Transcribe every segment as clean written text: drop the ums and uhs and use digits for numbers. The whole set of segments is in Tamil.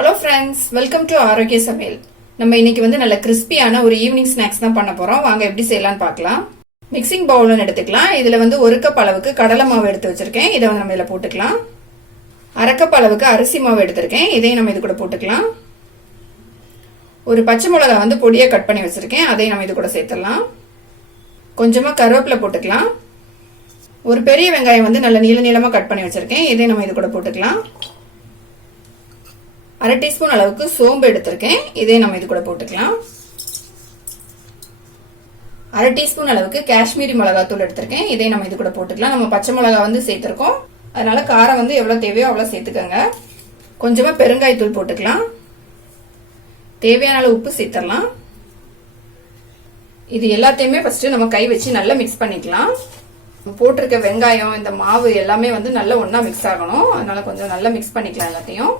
ஹலோ ஃப்ரெண்ட்ஸ், வெல்கம் டு ஆரோக்கிய சமையல். நம்ம இன்னைக்கு வந்து நல்ல கிறிஸ்பியான ஒரு ஈவினிங் ஸ்நாக்ஸ் தான் பண்ண போறோம். வாங்க எப்படி செய்யலாம்னு பார்க்கலாம். மிக்சிங் பவுல் எடுத்துக்கலாம். இதுல வந்து 1 கப் அளவுக்கு கடலை மாவு எடுத்து வச்சிருக்கேன். இதை வந்து நம்ம இதுல போட்டுக்கலாம். 1/2 கப் அளவுக்கு அரிசி மாவு எடுத்திருக்கேன். இதையும் நம்ம இது கூட போட்டுக்கலாம். ஒரு பச்சை மிளகா வந்து பொடியா கட் பண்ணி வச்சிருக்கேன். அதையும் நம்ம இது கூட சேர்த்துடலாம். கொஞ்சமா கருவேப்பிலை போட்டுக்கலாம். ஒரு பெரிய வெங்காயம் வந்து நல்ல நீள நீளமா கட் பண்ணி வச்சிருக்கேன். இதையும் நம்ம இது கூட போட்டுக்கலாம். 1/2 டீஸ்பூன் அளவுக்கு சோம்பு எடுத்திருக்கேன். இதே நம்ம இது கூட போட்டுக்கலாம். 1/2 டீஸ்பூன் அளவுக்கு காஷ்மீரி மிளகாத்தூள் எடுத்திருக்கேன். இதே நம்ம இது கூட போட்டுக்கலாம். நம்ம பச்சை மிளகா வந்து சேர்த்திருக்கோம், அதனால காரம் வந்து எவ்வளவு தேவையோ அவ்வளவு சேர்த்துக்கோங்க. கொஞ்சமா பெருங்காயத்தூள் போட்டுக்கலாம். தேவையான அளவு உப்பு சேர்த்துடலாம். இது எல்லாத்தையுமே ஃபர்ஸ்ட் நம்ம கை வச்சு நல்லா மிக்ஸ் பண்ணிக்கலாம். போட்டிருக்க வெங்காயம், இந்த மாவு எல்லாமே வந்து நல்லா ஒன்னா மிக்ஸ் ஆகணும். அதனால கொஞ்சம் நல்லா மிக்ஸ் பண்ணிக்கலாம்.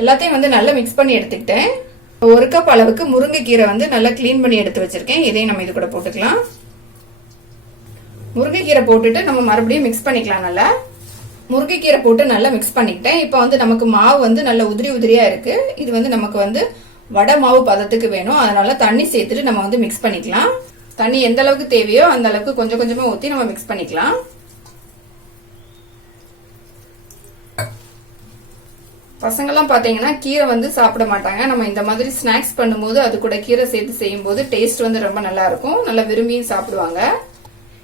எல்லாத்தையும் வந்து நல்லா மிக்ஸ் பண்ணி எடுத்துக்கிட்டேன். 1 கப் அளவுக்கு முருங்கைக்கீரை வந்து நல்லா கிளீன் பண்ணி எடுத்து வச்சிருக்கேன். இதையும் நம்ம இது கூட போட்டுக்கலாம். முருங்கைக்கீரை போட்டுட்டு நம்ம மறுபடியும் மிக்ஸ் பண்ணிக்கலாம். நல்லா முருங்கைக்கீரை போட்டு நல்லா மிக்ஸ் பண்ணிக்கிட்டேன். இப்போ வந்து நமக்கு மாவு வந்து நல்ல உதிரி உதிரியா இருக்கு. இது வந்து நமக்கு வந்து வடை மாவு பதத்துக்கு வேணும். அதனால தண்ணி சேர்த்துட்டு நம்ம வந்து மிக்ஸ் பண்ணிக்கலாம். தண்ணி எந்த அளவுக்கு தேவையோ அந்த அளவுக்கு கொஞ்சம் கொஞ்சமா ஊத்தி நம்ம மிக்ஸ் பண்ணிக்கலாம். பசங்கெல்லாம் பாத்தீங்கன்னா கீரை வந்து சாப்பிட மாட்டாங்க. நம்ம இந்த மாதிரி ஸ்நாக்ஸ் பண்ணும்போது அது கூட கீரை சேர்த்து செய்யும் போது டேஸ்ட் வந்து ரொம்ப நல்லா இருக்கும். நல்லா விரும்பியும் சாப்பிடுவாங்க.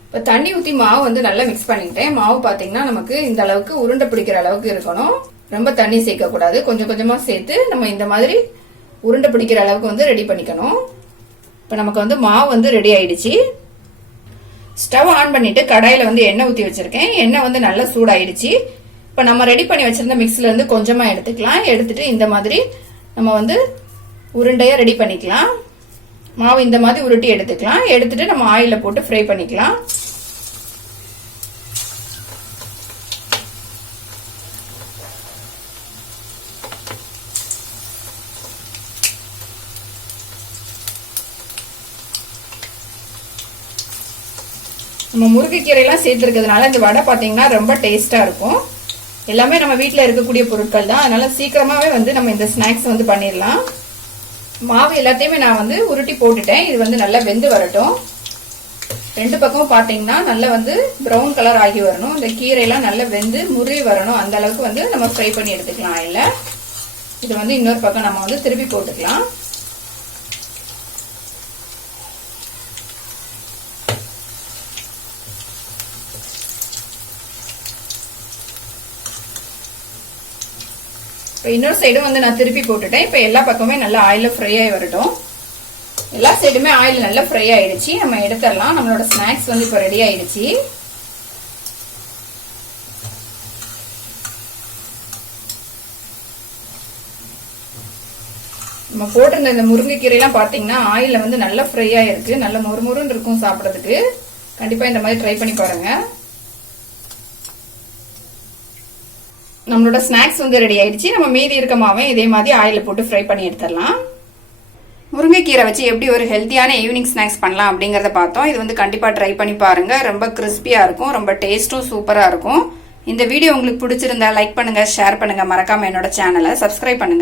இப்ப தண்ணி ஊத்தி மாவு வந்து நல்லா மிக்ஸ் பண்ணிக்கிட்டேன். மாவு பாத்தீங்கன்னா நமக்கு இந்த அளவுக்கு உருண்டை பிடிக்கிற அளவுக்கு இருக்கணும். ரொம்ப தண்ணி சேர்க்க கூடாது. கொஞ்சம் கொஞ்சமா சேர்த்து நம்ம இந்த மாதிரி உருண்டை பிடிக்கிற அளவுக்கு வந்து ரெடி பண்ணிக்கணும். இப்ப நமக்கு வந்து மாவு வந்து ரெடி ஆயிடுச்சு. ஸ்டவ் ஆன் பண்ணிட்டு கடாயில வந்து எண்ணெய் ஊத்தி வச்சிருக்கேன். எண்ணெய் வந்து நல்லா சூடாயிடுச்சு. இப்ப நம்ம ரெடி பண்ணி வச்சிருந்த மிக்ஸ்ல இருந்து கொஞ்சமா எடுத்துக்கலாம். எடுத்துட்டு இந்த மாதிரி நம்ம வந்து உருண்டையா ரெடி பண்ணிக்கலாம். மாவு இந்த மாதிரி உருட்டி எடுத்துக்கலாம். எடுத்துட்டு நம்ம ஆயில போட்டு ஃப்ரை பண்ணிக்கலாம். நம்ம முருங்கைக்கீரை எல்லாம் சேர்த்திருக்கிறதுனால இந்த வடை பாத்தீங்கன்னா ரொம்ப டேஸ்டா இருக்கும். எல்லாமே நம்ம வீட்டுல இருக்கக்கூடிய பொருட்கள் தான். அதனால சீக்கிரமாவே வந்து நம்ம இந்த ஸ்நாக்ஸ் வந்து பண்ணிடலாம். மாவு எல்லாத்தையுமே நான் வந்து உருட்டி போட்டுட்டேன். இது வந்து நல்லா வெந்து வரட்டும். 2 பக்கமும் பாத்தீங்கன்னா நல்லா வந்து பிரவுன் கலர் ஆகி வரணும். இந்த கீரை எல்லாம் நல்லா வெந்து முருகி வரணும். அந்த அளவுக்கு வந்து நம்ம ஃப்ரை பண்ணி எடுத்துக்கலாம். இல்ல இது வந்து இன்னொரு பக்கம் நம்ம வந்து திருப்பி போட்டுக்கலாம். இன்னொரு சைடும் வந்து நான் திருப்பி போட்டுட்டேன். இப்ப எல்லா பக்கமே நல்லா ஆயில ஃப்ரை ஆகி வரட்டும். எல்லா சைடுமே ஆயில் நல்லா ஃப்ரை ஆயிடுச்சு. நம்ம எடுத்துடலாம். நம்மளோட ஸ்நாக்ஸ் வந்து இப்ப ரெடி ஆயிடுச்சு. நம்ம போட்டிருந்த இந்த முருங்கைக்கீரை எல்லாம் பாத்தீங்கன்னா ஆயில வந்து நல்லா ஃப்ரை ஆயிருக்கு. நல்ல மொறுமொறுன்னு இருக்கும் சாப்பிடறதுக்கு. கண்டிப்பா இந்த மாதிரி ட்ரை பண்ணி பாருங்க. நம்மளோட ஸ்நாக்ஸ் வந்து ரெடி ஆயிடுச்சு. நம்ம மீதி இருக்க மாவை இதே மாதிரி ஆயில போட்டு ஃப்ரை பண்ணி எடுத்துடலாம். முருங்கைக்கீரை வச்சு எப்படி ஒரு ஹெல்த்தியான ஈவினிங் ஸ்நாக்ஸ் பண்ணலாம் அப்படிங்கறத பார்த்தோம். இது வந்து கண்டிப்பா ட்ரை பண்ணி பாருங்க. ரொம்ப கிறிஸ்பியா இருக்கும். ரொம்ப டேஸ்டும் சூப்பரா இருக்கும். இந்த வீடியோ உங்களுக்கு பிடிச்சிருந்தா லைக் பண்ணுங்க, ஷேர் பண்ணுங்க. மறக்காம என்னோட சேனலை சப்ஸ்கிரைப் பண்ணுங்க.